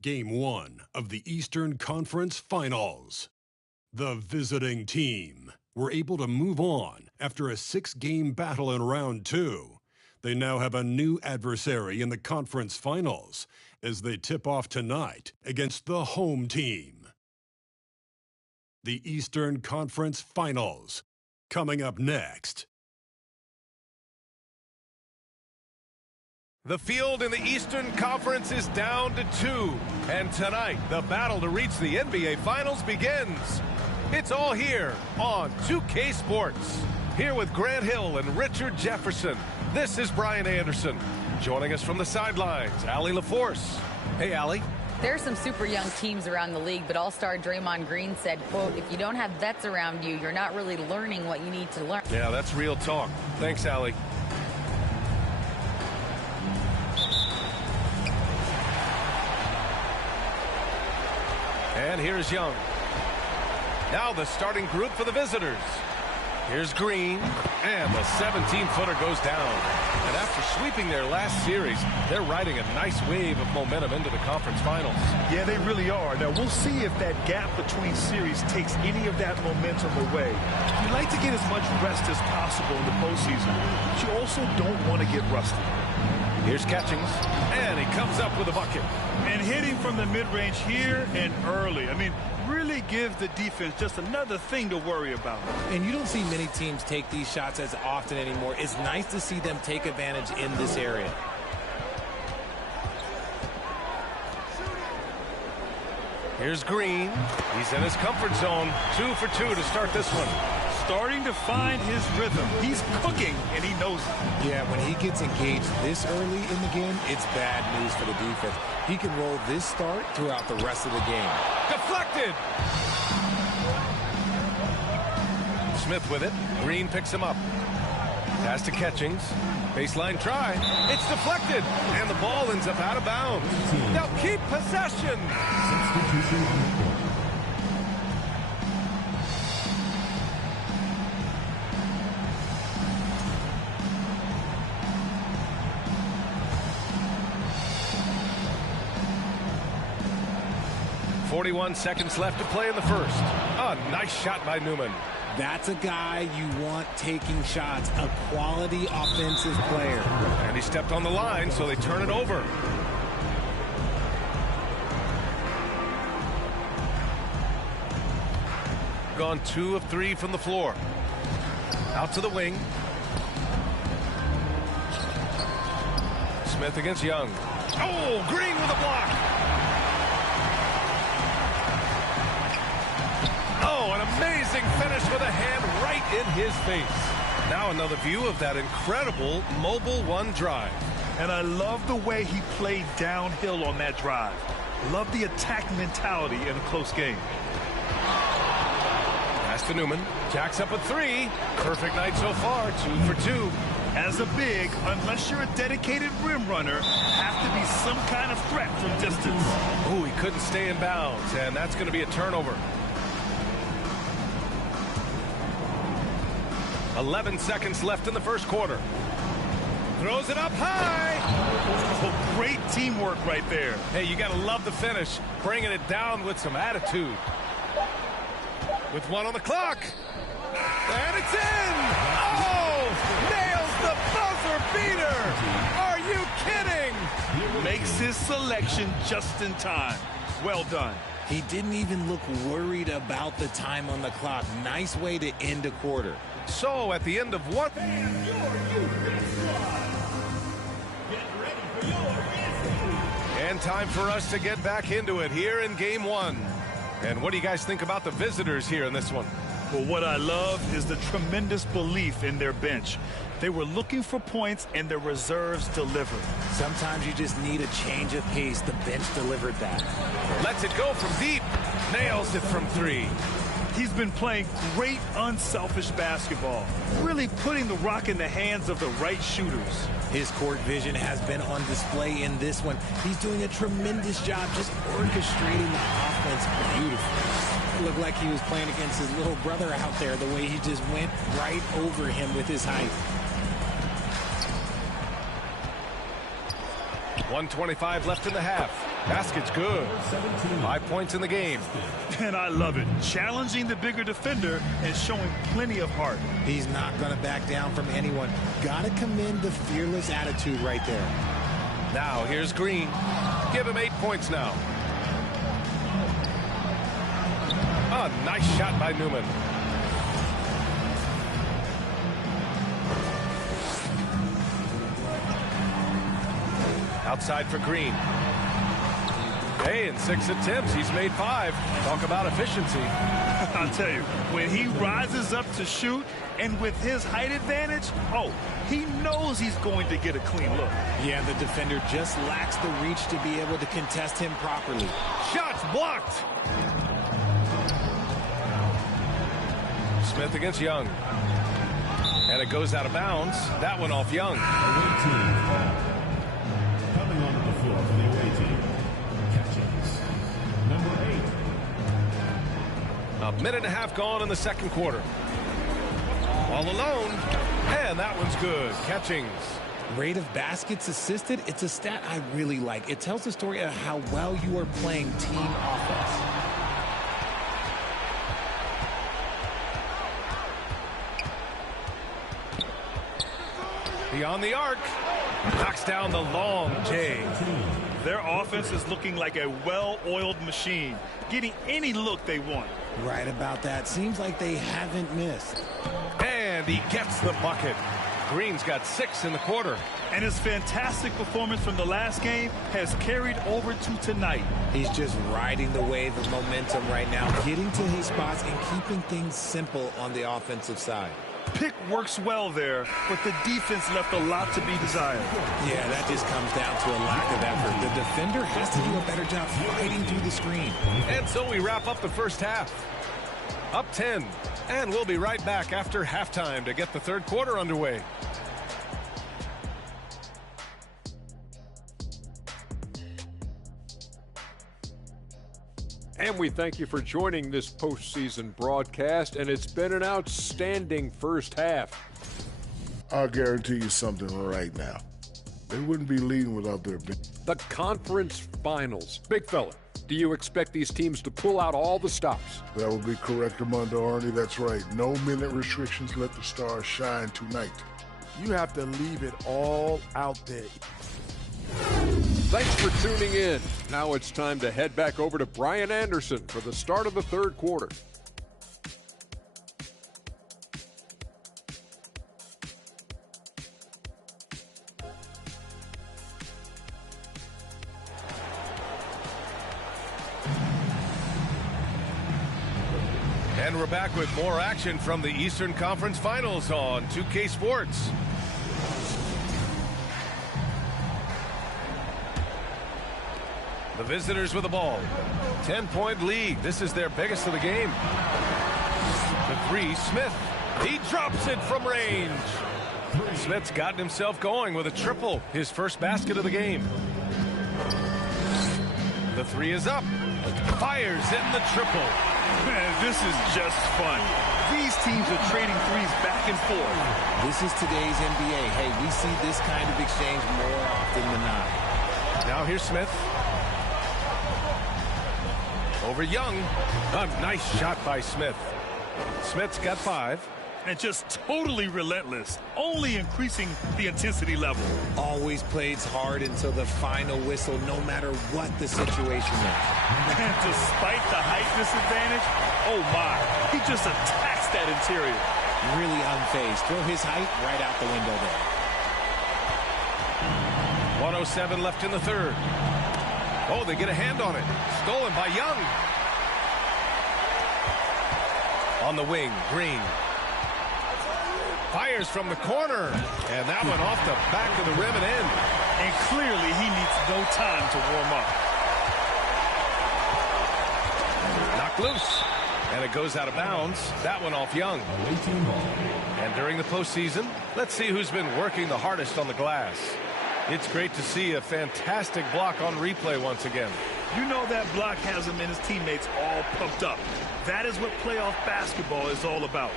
Game 1 of the Eastern Conference Finals. The visiting team were able to move on after a 6-game battle in round 2. They now have a new adversary in the conference finals as they tip off tonight against the home team. The Eastern Conference Finals, coming up next. The field in the Eastern Conference is down to 2. And tonight, the battle to reach the NBA Finals begins. It's all here on 2K Sports. Here with Grant Hill and Richard Jefferson, this is Brian Anderson. Joining us from the sidelines, Allie LaForce. Hey, Allie. There are some super young teams around the league, but All-Star Draymond Green said, quote, if you don't have vets around you, you're not really learning what you need to learn. Yeah, that's real talk. Thanks, Allie. And here's Young. Now the starting group for the visitors. Here's Green, and the 17-footer goes down. And after sweeping their last series, they're riding a nice wave of momentum into the conference finals. Yeah, they really are. Now, we'll see if that gap between series takes any of that momentum away. You like to get as much rest as possible in the postseason, but you also don't want to get rusty. Here's Catchings, and he comes up with a bucket. And hitting from the mid-range here and early. I mean, really gives the defense just another thing to worry about. And you don't see many teams take these shots as often anymore. It's nice to see them take advantage in this area. Here's Green. He's in his comfort zone. 2 for 2 to start this one. Starting to find his rhythm. He's cooking, and he knows it. Yeah, when he gets engaged this early in the game, it's bad news for the defense. He can roll this start throughout the rest of the game. Deflected! Smith with it. Green picks him up. Pass to Catchings. Baseline try. It's deflected, and the ball ends up out of bounds. They'll keep possession. .41 seconds left to play in the first. A nice shot by Newman. That's a guy you want taking shots, a quality offensive player. And he stepped on the line, so they turn it over. Gone 2 of 3 from the floor. Out to the wing. Smith against Young. Oh, Green with a block. Amazing finish with a hand right in his face. Now another view of that incredible mobile one drive. And I love the way he played downhill on that drive. Love the attack mentality in a close game. Pass to Newman. Jacks up a 3. Perfect night so far. 2 for 2. As a big, unless you're a dedicated rim runner, have to be some kind of threat from distance. Oh, he couldn't stay in bounds, and that's going to be a turnover. 11 seconds left in the first quarter. Throws it up high. Oh, great teamwork right there. Hey, you got to love the finish. Bringing it down with some attitude. With 1 on the clock. And it's in. Oh, nails the buzzer beater. Are you kidding? Makes his selection just in time. Well done. He didn't even look worried about the time on the clock. Nice way to end a quarter. So at the end of what? And time for us to get back into it here in game 1. And what do you guys think about the visitors here in this one? Well, what I love is the tremendous belief in their bench. They were looking for points, and their reserves delivered. Sometimes you just need a change of pace. The bench delivered that. Lets it go from deep. Nails it from 3. He's been playing great, unselfish basketball, really putting the rock in the hands of the right shooters. His court vision has been on display in this one. He's doing a tremendous job just orchestrating the offense beautifully. It looked like he was playing against his little brother out there, the way he just went right over him with his height. 1:25 left in the half. Basket's good. 5 points in the game. And I love it. Challenging the bigger defender and showing plenty of heart. He's not going to back down from anyone. Got to commend the fearless attitude right there. Now here's Green. Give him 8 points now. A nice shot by Newman. Outside for Green. Hey, in 6 attempts, he's made 5. Talk about efficiency. I'll tell you, when he rises up to shoot, and with his height advantage, oh, he knows he's going to get a clean look. Yeah, the defender just lacks the reach to be able to contest him properly. Shots blocked. Smith against Young. And it goes out of bounds. That one off Young. Coming onto the floor for the away team. Catches number 8. A minute and a half gone in the second quarter. All alone. And that one's good. Catchings. Rate of baskets assisted, it's a stat I really like. It tells the story of how well you are playing team offense. Beyond the arc. Knocks down the long J. Their offense is looking like a well-oiled machine, getting any look they want. Right about that. Seems like they haven't missed. And he gets the bucket. Green's got 6 in the quarter. And his fantastic performance from the last game has carried over to tonight. He's just riding the wave of momentum right now, getting to his spots and keeping things simple on the offensive side. Pick works well there, but the defense left a lot to be desired. Yeah, that just comes down to a lack of effort. The defender has to do a better job fighting through the screen. And so we wrap up the first half. Up 10. And we'll be right back after halftime to get the third quarter underway. And we thank you for joining this postseason broadcast, and it's been an outstanding first half. I'll guarantee you something right now. They wouldn't be leading without their big. The conference finals. Big fella, do you expect these teams to pull out all the stops? That would be correct, Armando Arnie. That's right. No minute restrictions. Let the stars shine tonight. You have to leave it all out there. Thanks for tuning in. Now it's time to head back over to Brian Anderson for the start of the third quarter. And we're back with more action from the Eastern Conference Finals on 2K Sports. The visitors with the ball. 10-point lead. This is their biggest of the game. The 3, Smith. He drops it from range. Smith's gotten himself going with a triple. His first basket of the game. The 3 is up. Fires in the triple. Man, this is just fun. These teams are trading threes back and forth. This is today's NBA. Hey, we see this kind of exchange more often than not. Now here's Smith. Over Young. A nice shot by Smith. Smith's got 5. And just totally relentless, only increasing the intensity level. Always plays hard until the final whistle, no matter what the situation is. And despite the height disadvantage, oh my, he just attacks that interior. Really unfazed. Throw his height right out the window there. 1:07 left in the third. Oh, they get a hand on it. Stolen by Young. On the wing, Green. Fires from the corner. And that one off the back of the rim and in. And clearly he needs no time to warm up. Knocked loose. And it goes out of bounds. That one off Young. And during the postseason, let's see who's been working the hardest on the glass. It's great to see a fantastic block on replay once again. You know that block has him and his teammates all pumped up. That is what playoff basketball is all about.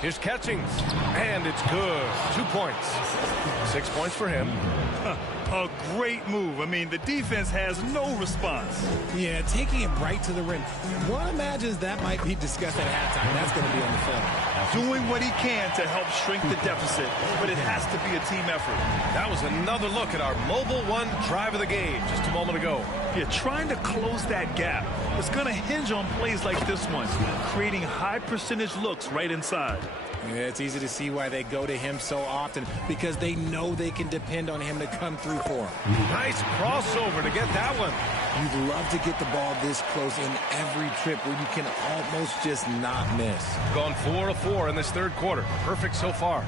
Here's Catchings, and it's good. 2 points. 6 points for him. A great move. I mean, the defense has no response. Yeah, taking it right to the rim. One imagines that might be discussed at halftime. That's going to be on the film. Doing what he can to help shrink the deficit, but it has to be a team effort. That was another look at our Mobile One drive of the game just a moment ago. Yeah, trying to close that gap. It's going to hinge on plays like this one, creating high percentage looks right inside. Yeah, it's easy to see why they go to him so often, because they know they can depend on him to come through for them. Nice crossover to get that one. You'd love to get the ball this close in every trip where you can almost just not miss. Gone 4 of 4 in this third quarter. Perfect so far.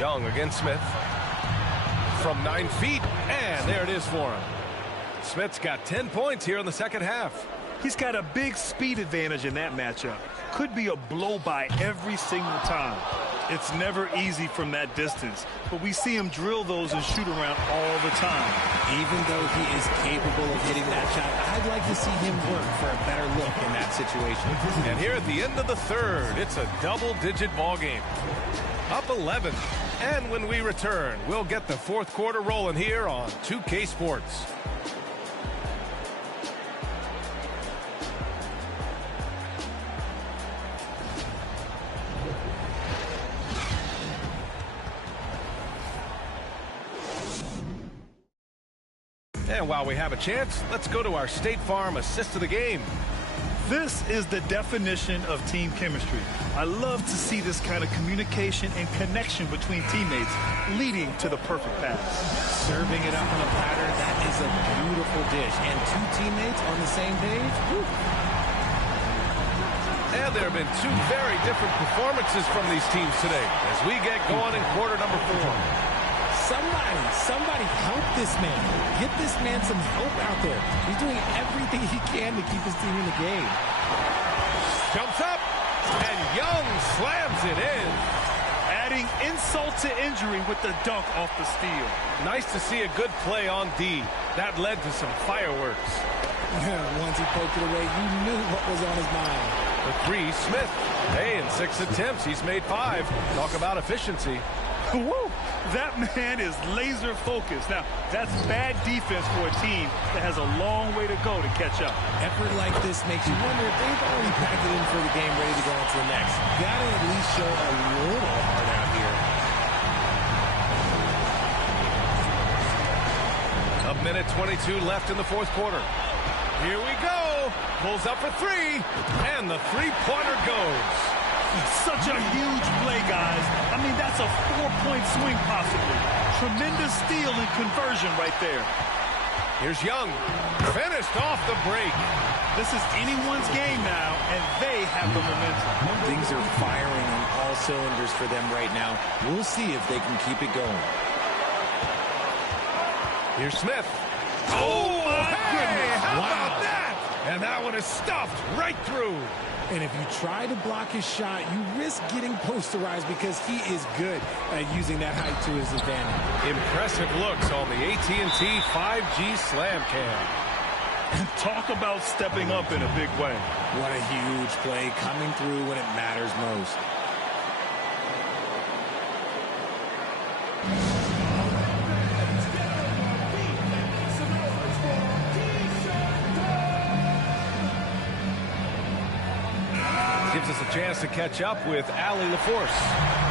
Young against Smith. From 9 feet, and there it is for him. Smith's got 10 points here in the second half. He's got a big speed advantage in that matchup. Could be a blow-by every single time. It's never easy from that distance, but we see him drill those and shoot around all the time. Even though he is capable of hitting that shot, I'd like to see him work for a better look in that situation. And here at the end of the third, it's a double-digit ball game. Up 11. And when we return, we'll get the fourth quarter rolling here on 2K Sports. And while we have a chance, let's go to our State Farm assist of the game. This is the definition of team chemistry. I love to see this kind of communication and connection between teammates leading to the perfect pass. Serving it up on a platter, that is a beautiful dish. And two teammates on the same page. Whew. And there have been two very different performances from these teams today as we get going in quarter number 4. Somebody help this man. Get this man some help out there. He's doing everything he can to keep his team in the game. Jumps up, and Young slams it in. Adding insult to injury with the dunk off the steal. Nice to see a good play on D. That led to some fireworks. Once he poked it away, you knew what was on his mind. For 3, Smith. Hey, in 6 attempts, he's made 5. Talk about efficiency. Woo! That man is laser focused. Now, that's bad defense for a team that has a long way to go to catch up. Effort like this makes you wonder if they've already packed it in for the game, ready to go on to the next. Gotta at least show a little heart out here. A minute 22 left in the fourth quarter. Here we go. Pulls up for 3, and the three-pointer goes. Such a huge play, guys. I mean, that's a 4-point swing possibly. Tremendous steal and conversion right there. Here's Young. Finished off the break. This is anyone's game now, and they have the momentum. Things are firing on all cylinders for them right now. We'll see if they can keep it going. Here's Smith. Oh, my goodness. How about that? And that one is stuffed right through. And if you try to block his shot, you risk getting posterized because he is good at using that height to his advantage. Impressive looks on the AT&T 5G Slam Cam. Talk about stepping up in a big way. What a huge play coming through when it matters most. Gives us a chance to catch up with Allie LaForce.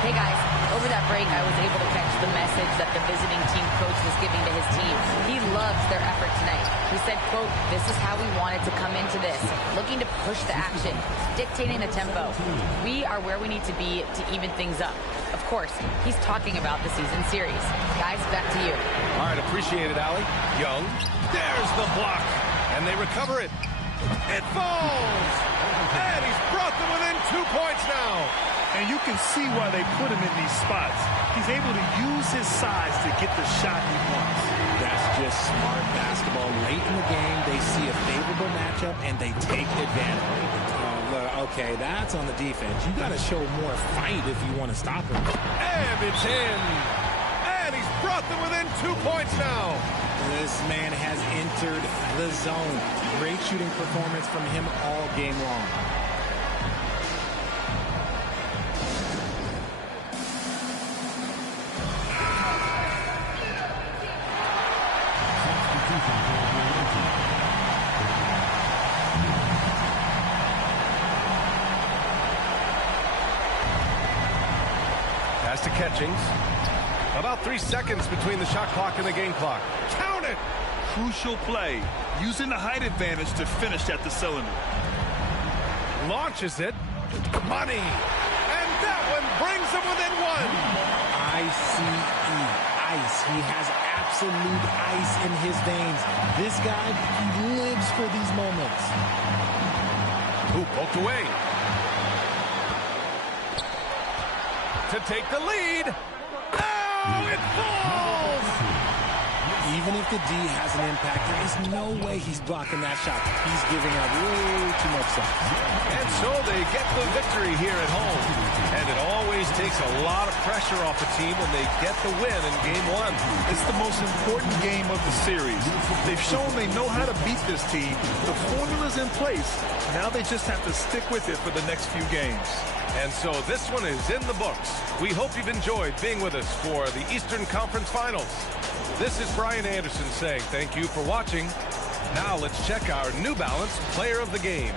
Hey guys, over that break I was able to catch the message that the visiting team coach was giving to his team. He loves their effort tonight. He said, quote, "This is how we wanted to come into this, looking to push the action, dictating the tempo. We are where we need to be to even things up." Of course, he's talking about the season series. Guys, back to you. All right, appreciate it, Allie. Young, there's the block, and they recover it. It falls, and he's brought them within 2 points now. And you can see why they put him in these spots. He's able to use his size to get the shot he wants. That's just smart basketball. Late in the game, they see a favorable matchup, and they take advantage. Okay, that's on the defense. You got to show more fight if you want to stop him. And it's in. And he's brought them within 2 points now. This man has entered the zone. Great shooting performance from him all game long. Pass to Catchings. About 3 seconds between the shot clock and the game clock. Count it! Crucial play, using the height advantage to finish at the cylinder. Launches it. Money! And that one brings them within one! I-C-E, ice. He has absolute ice in his veins. This guy, he lives for these moments. Who poked away? To take the lead. Oh, it falls! Even if the D has an impact, there is no way he's blocking that shot. He's giving up way too much shots. And so they get the victory here at home. And it always takes a lot of pressure off a team when they get the win in Game 1. It's the most important game of the series. They've shown they know how to beat this team. The formula's in place. Now they just have to stick with it for the next few games. And so this one is in the books. We hope you've enjoyed being with us for the Eastern Conference Finals. This is Brian Anderson saying thank you for watching. Now let's check our New Balance Player of the Game.